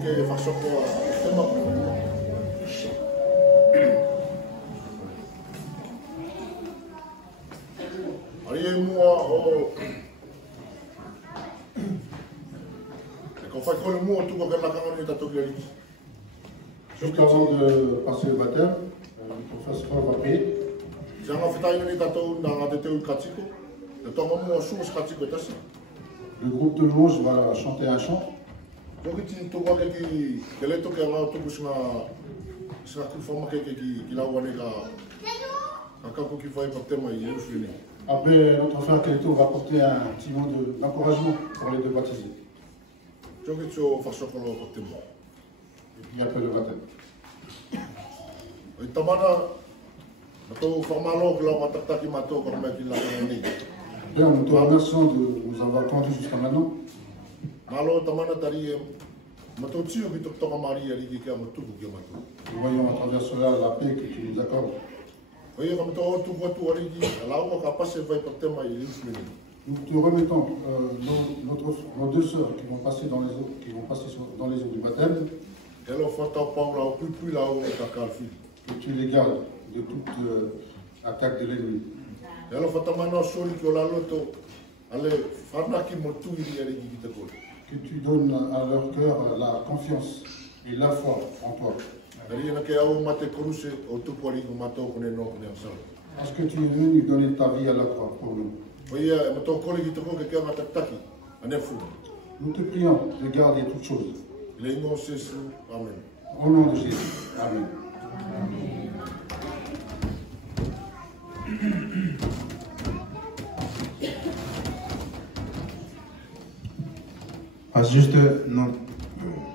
que façon pour tellement. Allez moi quand fait le mot tout va faire la caméra de Tatoglali. Juste avant de passer le baptême, le professeur va prier. J'ai un fait une tatou dans la tête ou kratiko. Le temps où on joue kratiko est assez. Le groupe de louanges va chanter un chant. Donc tu te vois que les toques là autobus na sera que forme qui là où on est là. Encore qui va pas tellement il est fini. Après, notre frère Kelito va porter un petit mot d'encouragement pour les deux baptisés. Donc tu vas faire ça pour le baptême. Et puis après le baptême. Et tamana Mato formalo que l'on va t'attaquer mato comme il l'a dit. Bien, nous te remercions de nous avoir attendus jusqu'à maintenant. Malo tamana tari mato tio qui te toka Marie ali qui a mato qui mato. Nous voyons à travers cela la paix que tu nous accordes. Oui, comme toi tu vois tout ali là où capable se va porter mais il est fini. Nous te remettons nos deux sœurs qui vont passer dans les eaux, dans les eaux du baptême. Et là, faut t'en parler là, plus là où t'as calfé. Que tu les gardes de toute attaque de l'ennemi. Et là, faut t'en maintenant soli que la loto, allez, farna qui m'ont tout il y a les qui te collent. Que tu donnes à leur cœur la confiance et la foi en toi. Il y en a qui ont maté cruce au tout pour aller au matin qu'on est non ensemble. Parce que tu es venu donner ta vie à la croix pour nous. Oui, matin collègue qui te colle quelqu'un va t'attaquer. On est fou. Nous te prions de garder toutes choses. Il est innocent, amen. Au nom de Jésus. Amen.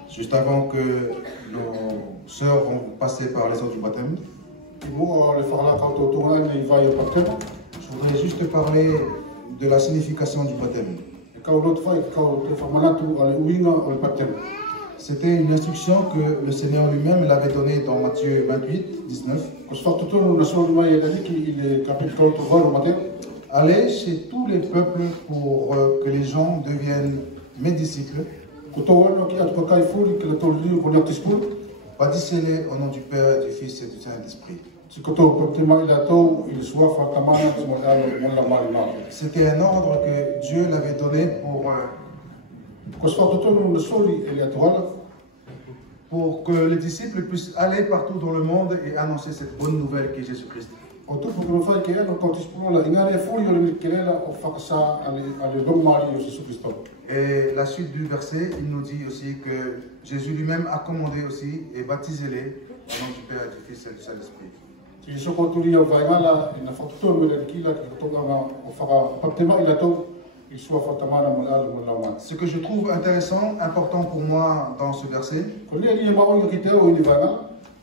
Juste avant que nos sœurs vont passer par les eaux du baptême, je voudrais juste parler de la signification du baptême. C'était une instruction que le Seigneur lui-même l'avait donnée dans Matthieu 28, 19. Allez chez tous les peuples pour que les gens deviennent mes disciples. Baptisez-les au nom du Père, du Fils et du Saint-Esprit. C'était un ordre que Dieu l'avait donné pour que les disciples puissent aller partout dans le monde et annoncer cette bonne nouvelle qu'est Jésus-Christ. Et la suite du verset, il nous dit aussi que Jésus lui-même a commandé aussi et baptisez-les au nom du Père, du Fils et du Saint-Esprit. Ce que je trouve intéressant, important pour moi dans ce verset,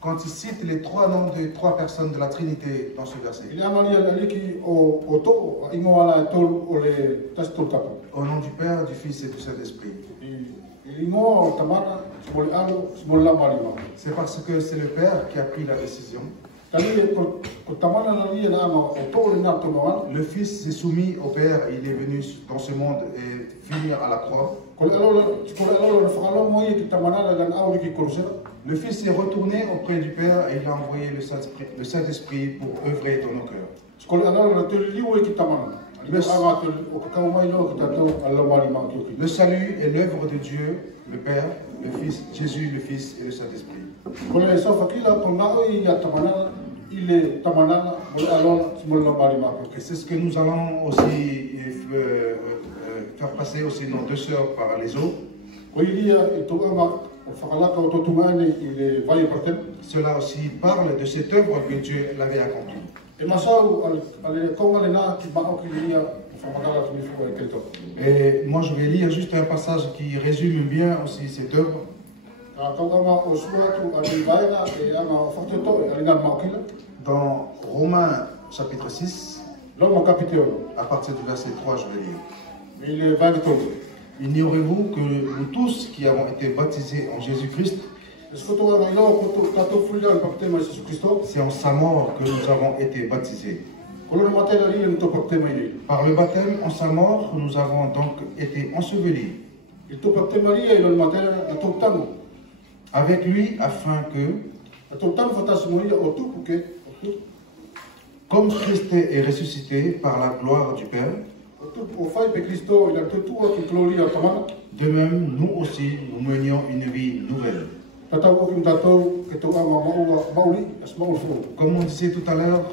quand il cite les trois noms de trois personnes de la Trinité dans ce verset. Au nom du Père, du Fils et du Saint-Esprit. C'est parce que c'est le Père qui a pris la décision. Le Fils s'est soumis au Père, il est venu dans ce monde et finir à la croix. Le Fils est retourné auprès du Père et il a envoyé le Saint-Esprit pour œuvrer dans nos cœurs. Le salut est l'œuvre de Dieu, le Père, le Fils, Jésus, le Fils et le Saint-Esprit. Et c'est ce que nous allons aussi faire passer aussi nos deux sœurs par les eaux. Cela aussi parle de cette œuvre que Dieu l'avait accomplie. Et moi je vais lire juste un passage qui résume bien aussi cette œuvre. Dans Romains chapitre 6, à partir du verset 3, je vais lire. Ignorez-vous que nous tous qui avons été baptisés en Jésus-Christ, c'est en sa mort que nous avons été baptisés. Par le baptême en sa mort, nous avons donc été ensevelis. avec lui afin que, comme Christ est ressuscité par la gloire du Père, de même, nous aussi, nous menions une vie nouvelle. Comme on disait tout à l'heure,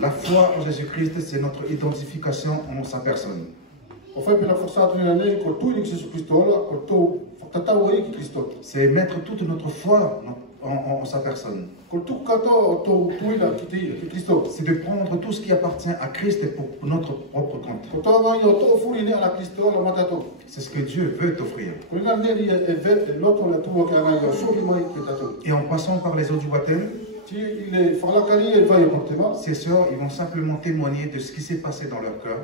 la foi en Jésus-Christ, c'est notre identification en sa personne. C'est mettre toute notre foi en sa personne. C'est de prendre tout ce qui appartient à Christ pour notre propre compte. C'est ce que Dieu veut t'offrir. Et en passant par les eaux du baptême, ces sœurs, ils vont simplement témoigner de ce qui s'est passé dans leur cœur.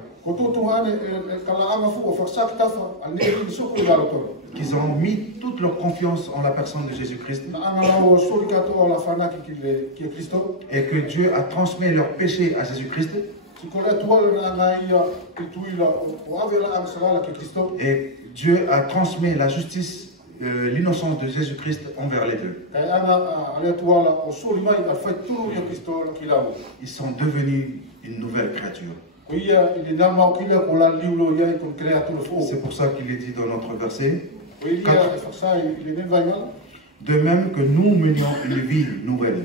Qu'ils ont mis toute leur confiance en la personne de Jésus-Christ. Et que Dieu a transmis leurs péchés à Jésus-Christ. Et Dieu a transmis la justice, l'innocence de Jésus-Christ envers les deux. Ils sont devenus une nouvelle créature. C'est pour ça qu'il est dit dans notre verset 4, de même que nous menions une vie nouvelle.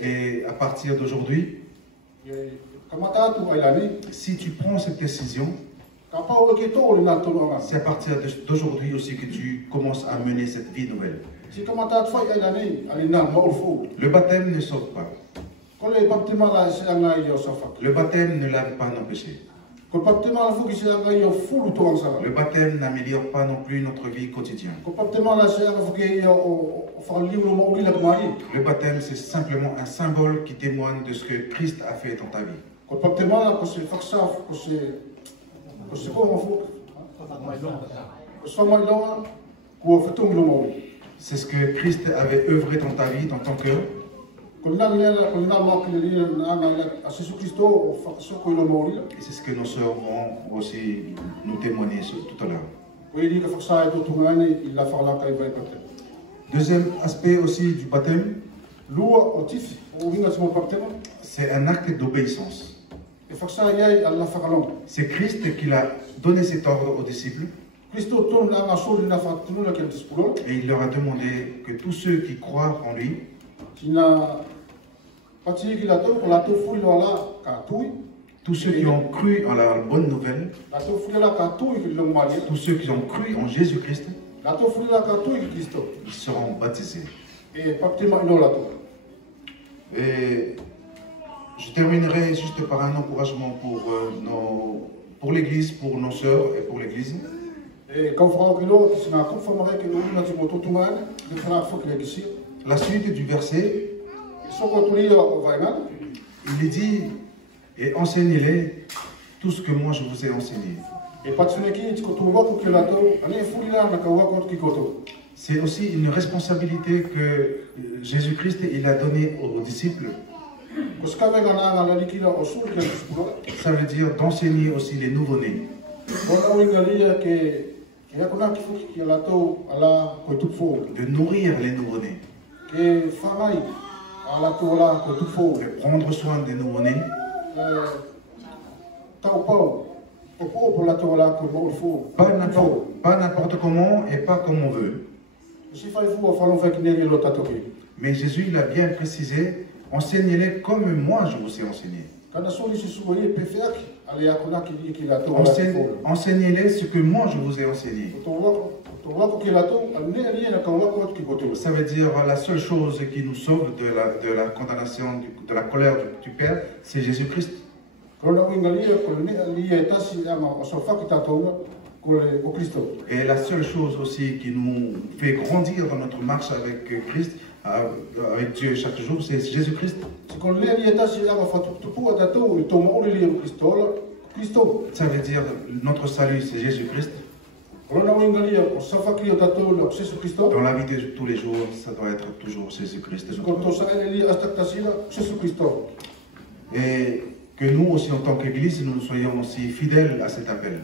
Et à partir d'aujourd'hui, si tu prends cette décision, c'est à partir d'aujourd'hui aussi que tu commences à mener cette vie nouvelle. Le baptême ne sauve pas. Le baptême ne lave pas nos péchés. Le baptême n'améliore pas non plus notre vie quotidienne. Le baptême, c'est simplement un symbole qui témoigne de ce que Christ a fait dans ta vie. C'est ce que Christ avait œuvré dans ta vie, dans ton cœur. Et c'est ce que nos sœurs vont aussi nous témoigner tout à l'heure. Deuxième aspect aussi du baptême, c'est un acte d'obéissance. C'est Christ qui a donné cet ordre aux disciples. Et il leur a demandé que tous ceux qui croient en lui, tous ceux qui ont cru en la bonne nouvelle, tous ceux qui ont cru en Jésus-Christ, ils seront baptisés. Et je terminerai juste par un encouragement pour l'Église, pour nos sœurs et pour l'Église. La suite du verset, il est dit, et enseignez-les tout ce que moi je vous ai enseigné. C'est aussi une responsabilité que Jésus-Christ il a donnée aux disciples. Ça veut dire d'enseigner aussi les nouveau-nés. De nourrir les nouveau-nés. De prendre soin des nouveau-nés. Pas n'importe comment et pas comme on veut. Mais Jésus il a bien précisé, enseignez-les comme moi je vous ai enseigné. Enseignez-les ce que moi je vous ai enseigné. Ça veut dire la seule chose qui nous sauve de la condamnation, de la colère du Père, c'est Jésus-Christ. Et la seule chose aussi qui nous fait grandir dans notre marche avec Christ, avec Dieu chaque jour, c'est Jésus-Christ. Ça veut dire notre salut, c'est Jésus-Christ. Dans la vie de tous les jours, ça doit être toujours Jésus-Christ. Et que nous aussi, en tant qu'Église, nous soyons aussi fidèles à cet appel.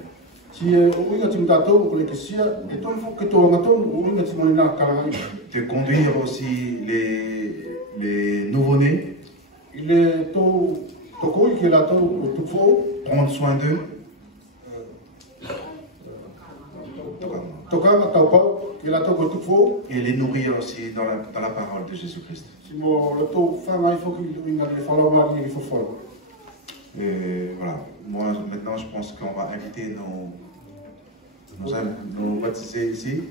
De conduire aussi les nouveau-nés. Prendre soin d'eux. Et les nourrir aussi dans la parole de Jésus-Christ. Et voilà, moi maintenant je pense qu'on va inviter nos baptisés ici.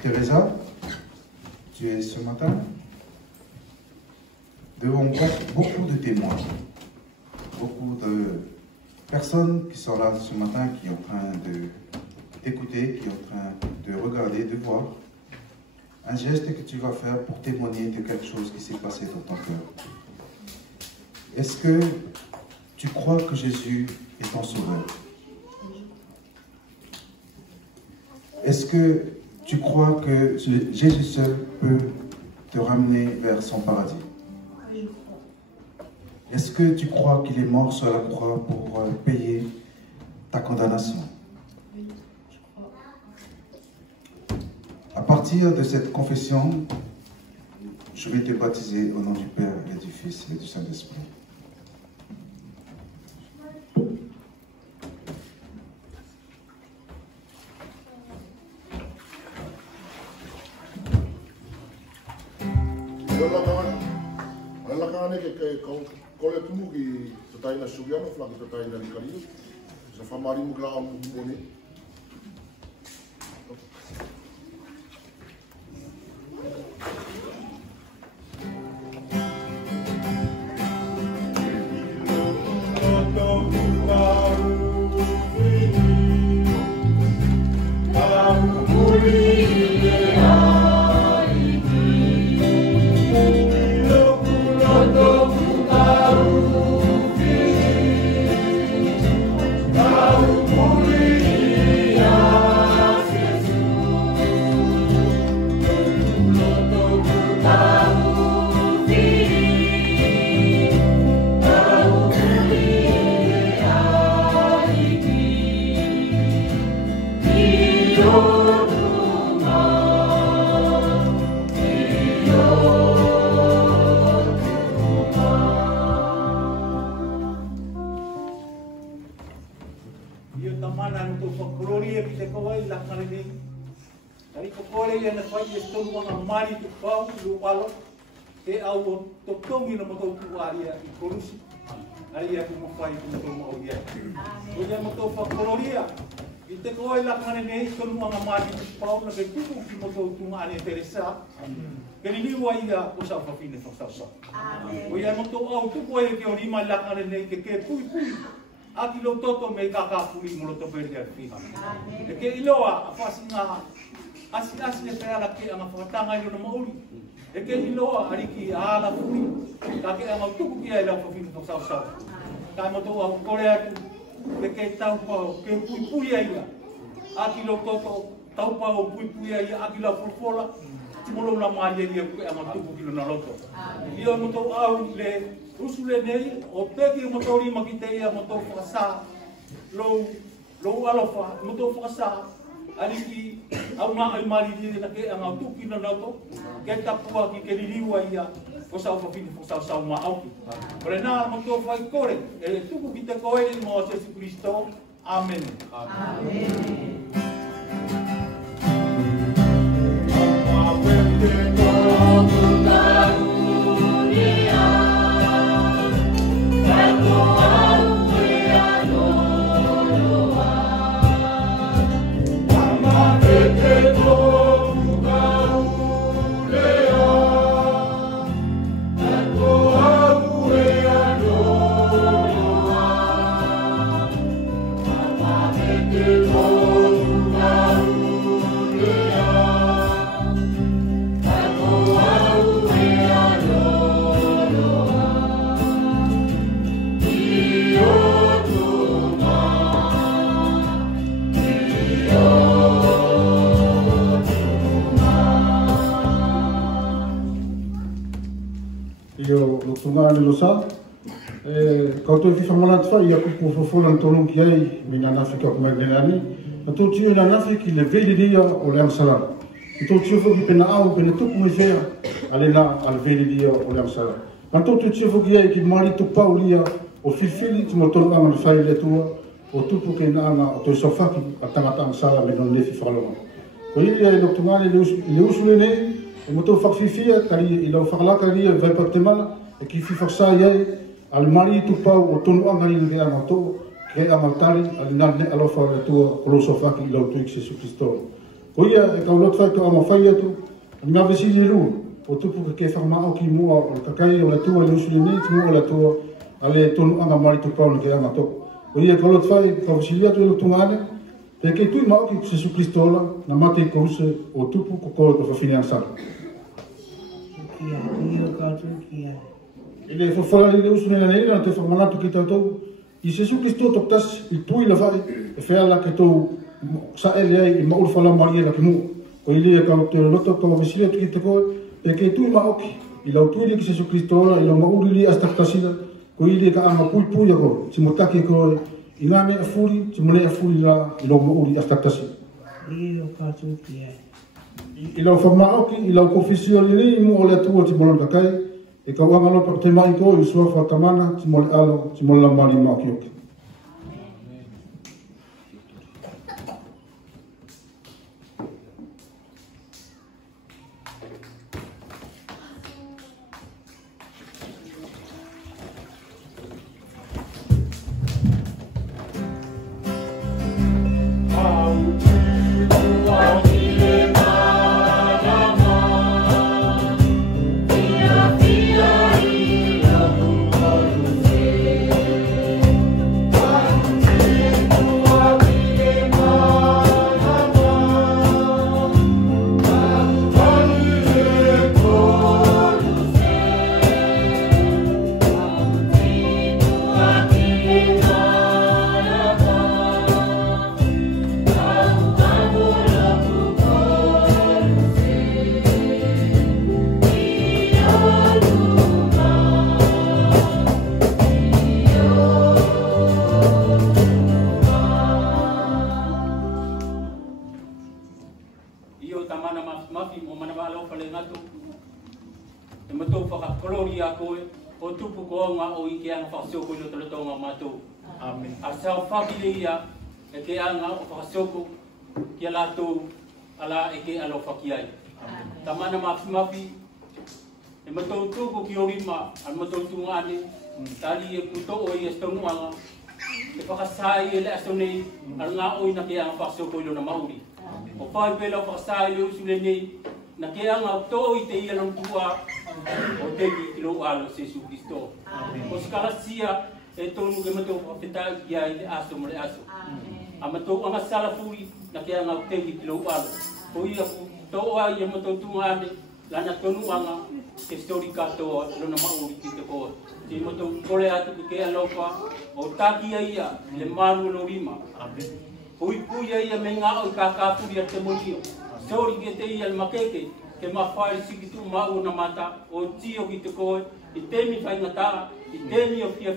Teresa, tu es ce matin devant beaucoup de témoins, beaucoup de personnes qui sont là ce matin, qui sont en train d'écouter, qui sont en train de regarder, de voir un geste que tu vas faire pour témoigner de quelque chose qui s'est passé dans ton cœur. Est-ce que tu crois que Jésus est ton sauveur? Est-ce que tu crois que Jésus seul peut te ramener vers son paradis? Est-ce que tu crois qu'il est mort sur la croix pour payer ta condamnation? À partir de cette confession, je vais te baptiser au nom du Père et du Fils et du Saint-Esprit. Kole tumu ki tataina sugiano fla ki tataina likariu. Sa famari mu kla mu mone. Muri ki te koe la kare ni. Tari ko kore ia na whai e tonu anga mari tu pau lu walo. E au o totongi na motou tu aria i korusi. Ari ia ku mo whai ku motou mo au ia. O ia motou whakororia. I te koe la kare nei tonu anga mari tu pau na ke tuku ki motou tu ngā ne teresa. Ke ni niwa ia o sa whawhine whasausa. O ia motou au tuku e ke o rima la kare nei ke pui pui. Aki lo toto me kakapuri mo lo toperi a fiha. E ke iloa a whasi ngā asi ne pēra ke anga whakatanga i rona mauri. E ke iloa ariki a ala puri. Ka ke anga tuku ki ai lau whawhine whasausa. Kai motou au kore atu. E ke taupao ke pui pui ai ia. Aki lo toto taupao pui pui ai ia. Aki lau fulfola. Timolo la maia ia ku anga tuku ki rona loto. Ia motou au le usule nei o peki motori makite ia motou whakasa lo alofa motou whakasa aliki au ngā ai mariri na ke anga tuki na nato ke tapua ki ke ririwa ia ko sa whawhini whasau ma auki ore nā motou whai kore e tuku ki te koe mo Jesu Christo Amen. Tunga ni losa, kau fi famana tfa ia ku fofola tonu ki ai me na Afrika ko magnani, to tio na Afrika le veli dia o le amsala. To tio fo ki pena au pena tu ku fea, ale na al veli dia o le amsala. Ma to tio fo ki ai ki mari tu paulia o filfili tu mo tonu anga fai le tua o tupu ke na anga o to sofaki atanga tanga sala me non le fi falo. Ko ile le tunga le usule ne o mo to fakfifia kali ilo fakala kali vai patemana e ki fiforsa iai al mari tu pau o tonu anga ni le anga to ke anga tali al nane alofa le tua o lo sofaki ilo tu Jesu Christo. Ko ia e ka lot fai to ama fai atu nga vesi le lu o tupu ke farma o ki mua o kakai o le tua le usule ni tu o le tua ale tonu anga mari tu pau ke anga to. Ko ia ka lot fai ka vesi atu le tungane pe ke tu ma o ki Jesu Christo la na mate ko use o tupu ko ko ko finansa. Ele foi falar de Deus na nele, não te formar tu que tanto. E Jesus Cristo tocas e tu ele vai e fala lá que tu sa ele aí ma ur fala Maria lá que mu. O ele é que o loto como vesile tu que te co e que tu ma ok. E lá tu ele que Jesus Cristo lá ele ma ur ele hasta tasida. O ele que ama pui pui go. Se motaki ko ingane afuri, se mole afuri lá e lo ma ur hasta tasida. E o caso que é. E lá forma ok, e lá confissio ele mu ole tu ti bolon kai. E ka wanga lo pa te mai ko i sua fatamana ti mol alo ti mol la mari ma ki ok. kia lātou ala e ke alofa ki ai. Tamana mafi e matautuku ki orima al matautunga ane tali e puto o i estonuanga e whakasai e le aso nei al ngā oi na ke anga whakasoko ilo na mauri. O whai pēla whakasai le usule nei na ke anga to i te ia lampua o teki ki lo alo Jesu Christo. O skalasia e tonu ke matau whawhetai ki ai le aso mo le aso. A matau anga salafuri na ke anga teki ki lo alo. Ko ia to ai e matautunga ane lana tonu anga ke stori katoa lona mauri ki te koe. Te matau kore atu ke alofa o taki ia le maru lo rima. Pui ia me ngā o kakapuri a te monio. Stori ke te ia le makeke ke mawhai sikitu mau na mata o tio ki te koe i temi whaingata, i temi o fia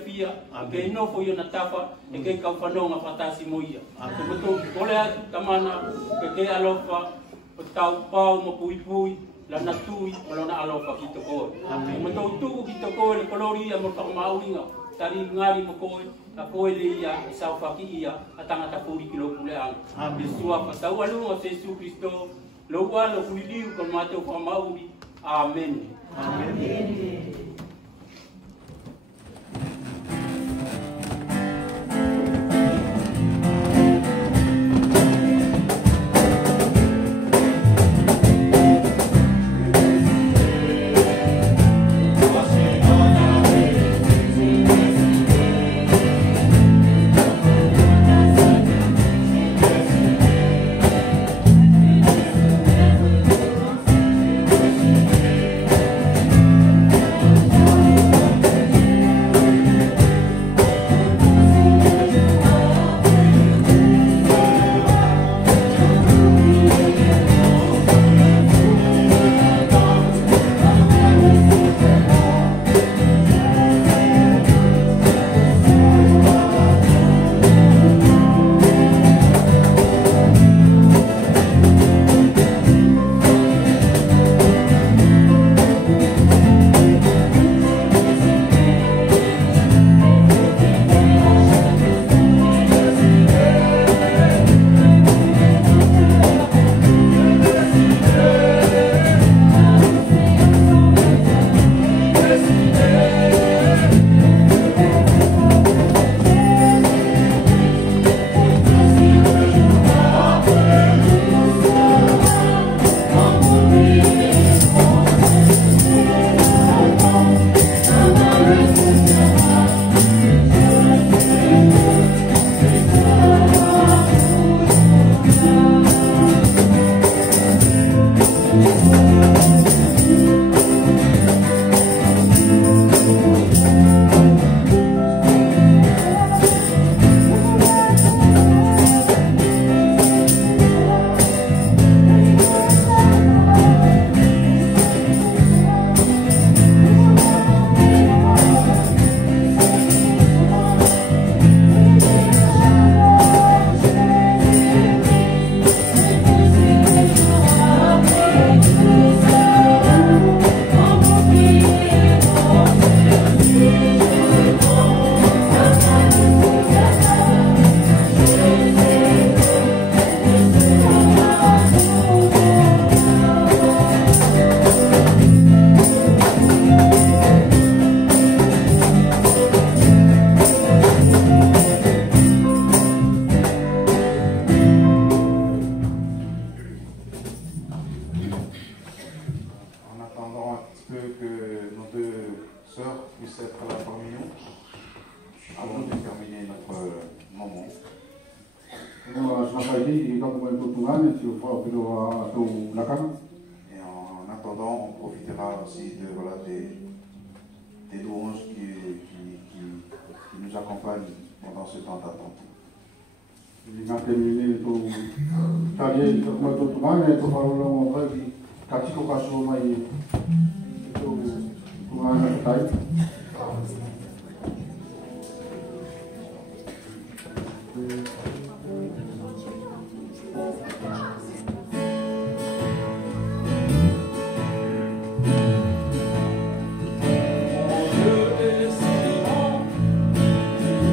ke nofo i na tafa e ke kau whanonga whatasi mo ia. Te matau kore atu tamana ke alofa o tau pau mo pui lana tui o lana alofa ki te koe. Matau tuku ki te koe le kolori ia mo whakamauinga, tari ngari mo koe, a koe le ia e sau whaki ia a tangata puri ki lo pule anga. Besua whatau alunga Jesu Christo, lo wala kuliliu kon matau whamauri. Amen. Amen. Et en attendant, on profitera aussi de, voilà, des louanges qui nous accompagnent pendant ce temps d'attente.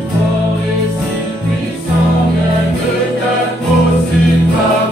Fort et si puissant, même qu'impossible.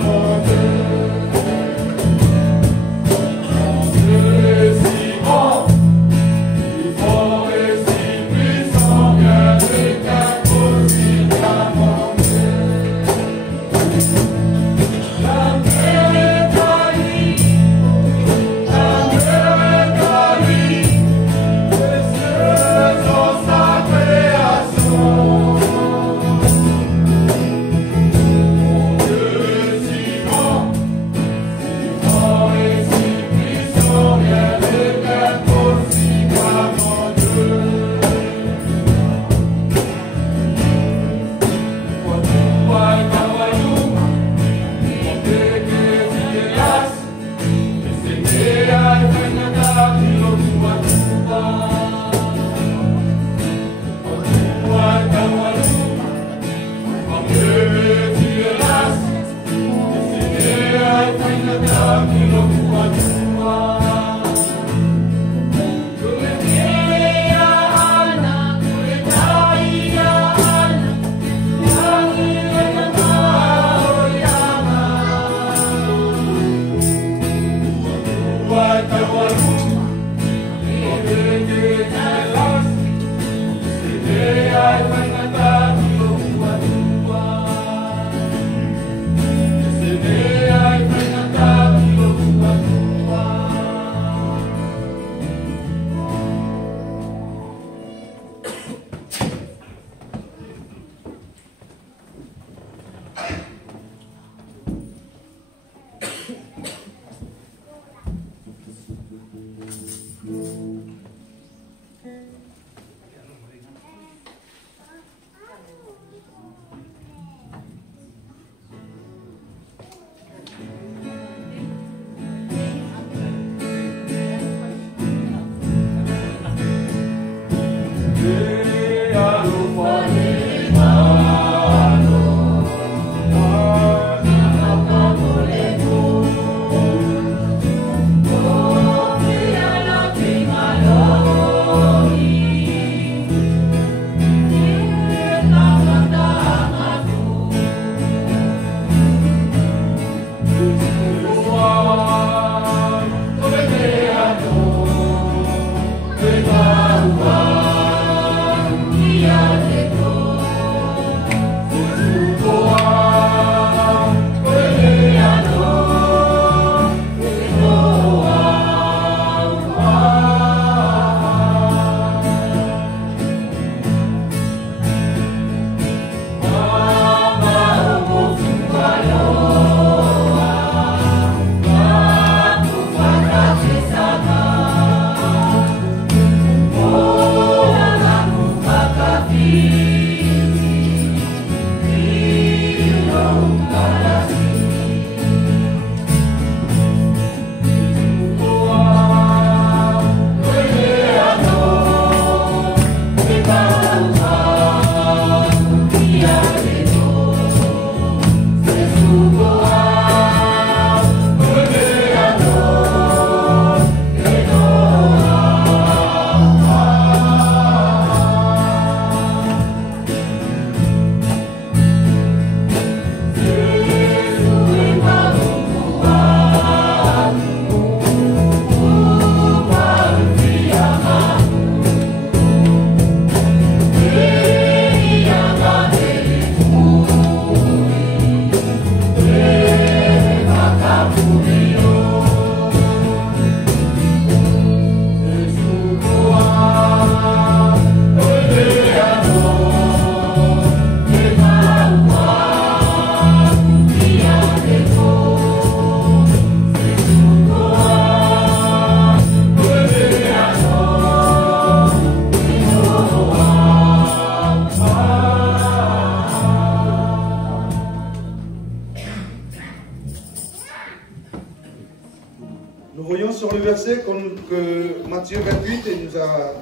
Matthieu 28, il nous a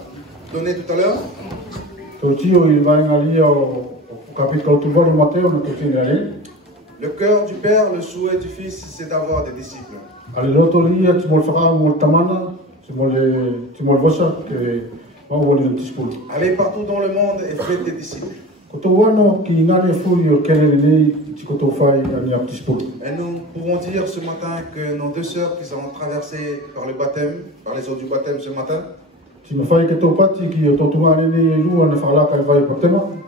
donné tout à l'heure. Le cœur du Père, le souhait du Fils, c'est d'avoir des disciples. Allez partout dans le monde et faites des disciples. Et nous pouvons dire ce matin que nos deux sœurs qui ont traversé par le baptême, par les eaux du baptême ce matin,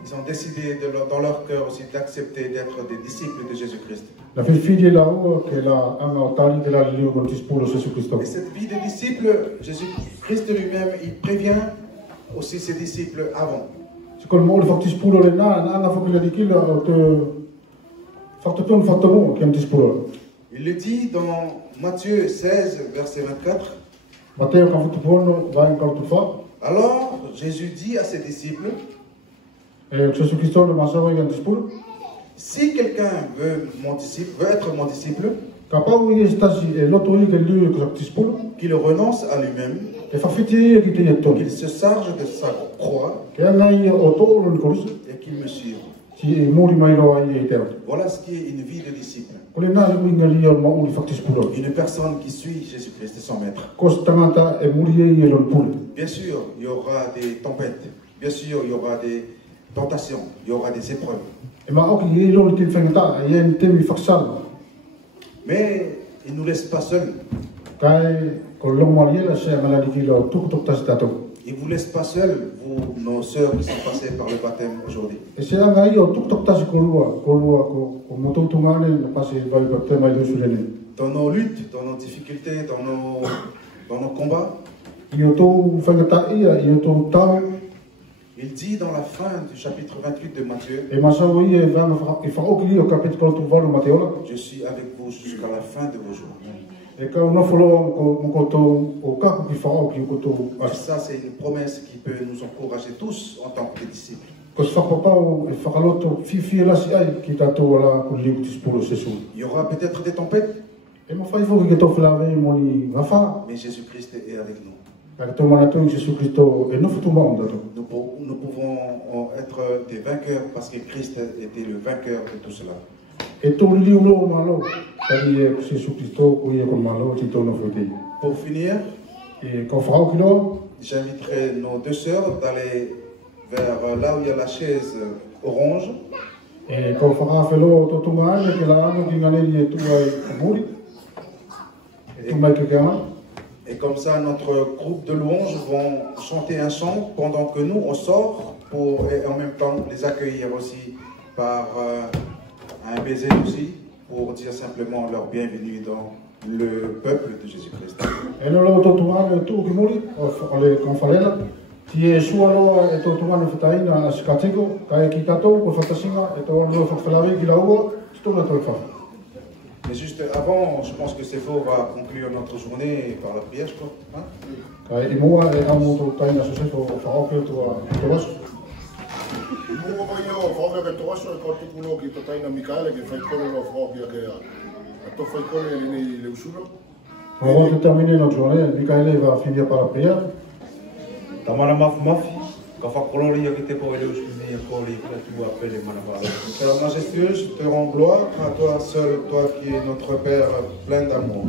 ils ont décidé dans leur cœur aussi d'accepter d'être des disciples de Jésus-Christ. Et cette vie de disciple, Jésus-Christ lui-même, il prévient aussi ses disciples avant. Il le dit dans Matthieu 16, verset 24. Alors Jésus dit à ses disciples, si quelqu'un veut être mon disciple, qu'il renonce à lui-même, qu'il se charge de sa croix et qu'il me suive. Voilà ce qui est une vie de disciple. Une personne qui suit Jésus-Christ, son maître. Bien sûr, il y aura des tempêtes. Bien sûr, il y aura des tentations. Il y aura des épreuves. Mais il ne nous laisse pas seuls. Il ne vous laisse pas seuls, vous, nos sœurs qui sont passées par le baptême aujourd'hui. Dans nos luttes, dans nos difficultés, dans nos combats, il dit dans la fin du chapitre 28 de Matthieu, je suis avec vous jusqu'à la fin de vos jours. Et ça, c'est une promesse qui peut nous encourager tous en tant que disciples. Il y aura peut-être des tempêtes, mais Jésus-Christ est avec nous. Nous pouvons être des vainqueurs parce que Christ était le vainqueur de tout cela. Pour finir, j'inviterai nos deux sœurs d'aller vers là où il y a la chaise orange. Et comme ça, notre groupe de louanges vont chanter un chant pendant que nous, on sort et en même temps les accueillir aussi par un baiser aussi, pour dire simplement leur bienvenue dans le peuple de Jésus-Christ. Mais juste avant, je pense que Séphor va conclure notre journée par la prière, je crois. Hein? Avant de terminer notre journée, Michael va finir par la prière. Père majestueux, je te rends gloire à toi seul, toi qui es notre Père plein d'amour.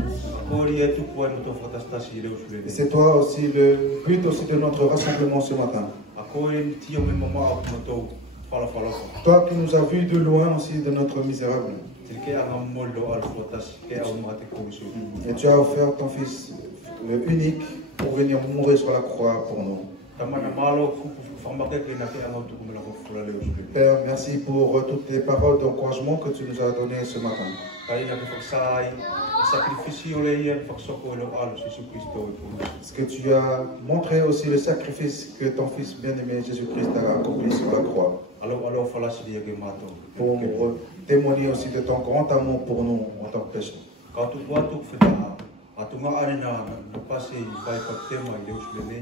Et c'est toi aussi le but aussi de notre rassemblement ce matin. Toi qui nous as vus de loin aussi de notre misérable. Et tu as offert ton Fils unique pour venir mourir sur la croix pour nous. Père, merci pour toutes les paroles d'encouragement que tu nous as données ce matin. Parce que tu as montré aussi le sacrifice que ton Fils bien-aimé Jésus-Christ a accompli sur la croix. Pour témoigner aussi de ton grand amour pour nous en tant que pécheurs.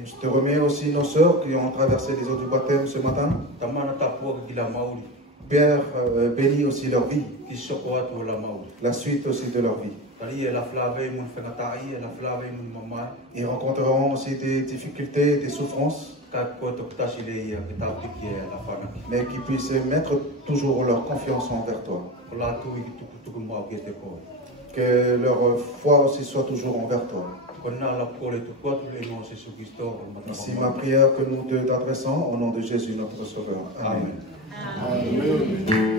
Je te remets aussi nos sœurs qui ont traversé les eaux du baptême ce matin. Père, bénis aussi leur vie, la suite aussi de leur vie. Ils rencontreront aussi des difficultés, des souffrances, mais qu'ils puissent mettre toujours leur confiance envers toi. Que leur foi aussi soit toujours envers toi. C'est ma prière que nous te t'adressons au nom de Jésus notre Sauveur. Amen. Amen. Amen.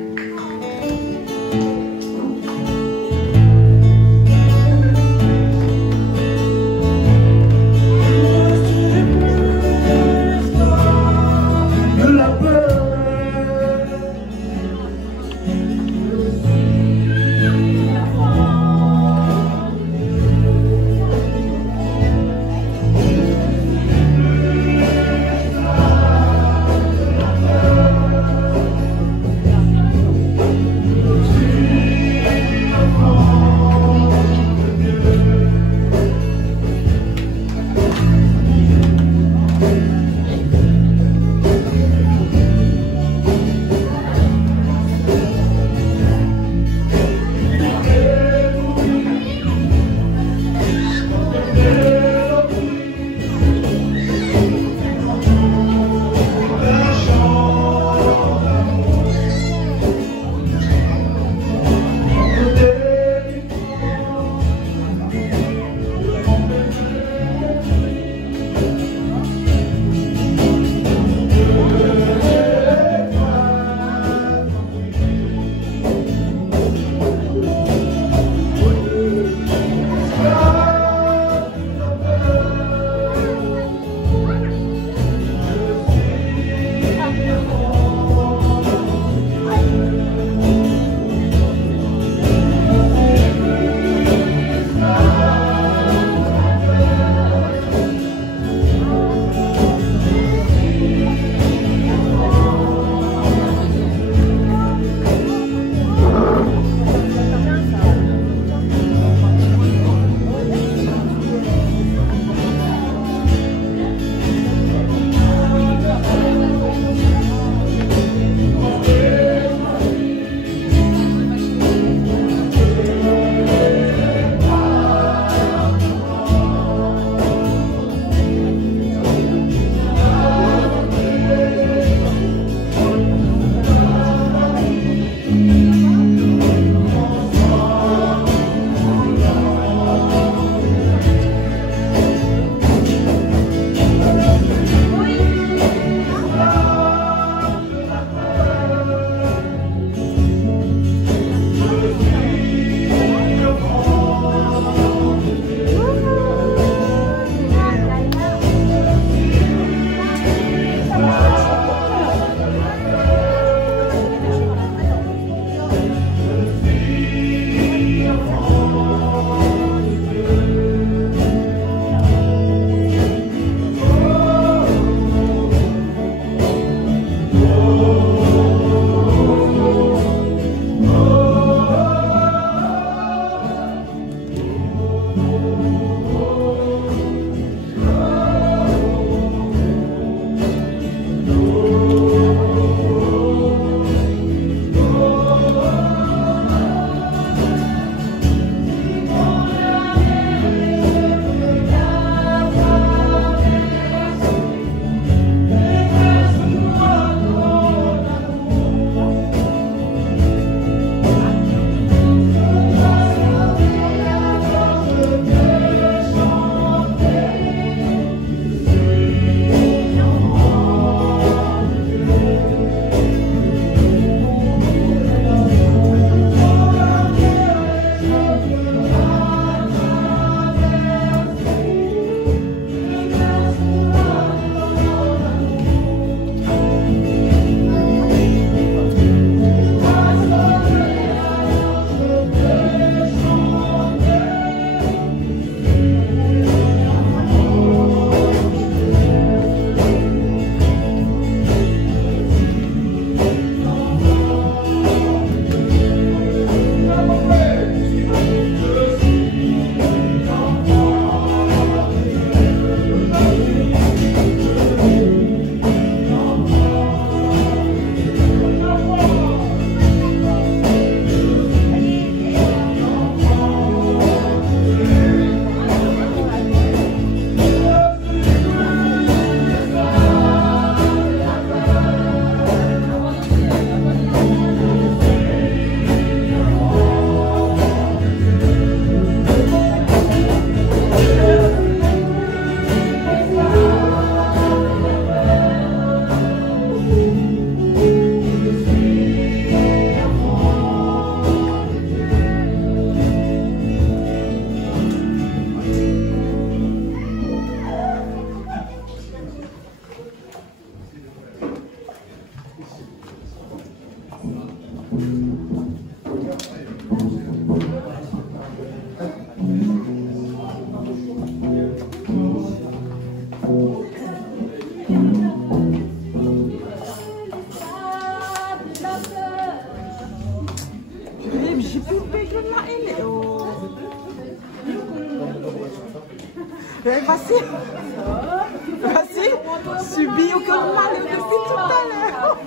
Vas-y. Vas-y. Subis ou que le mal depuis tout à l'heure.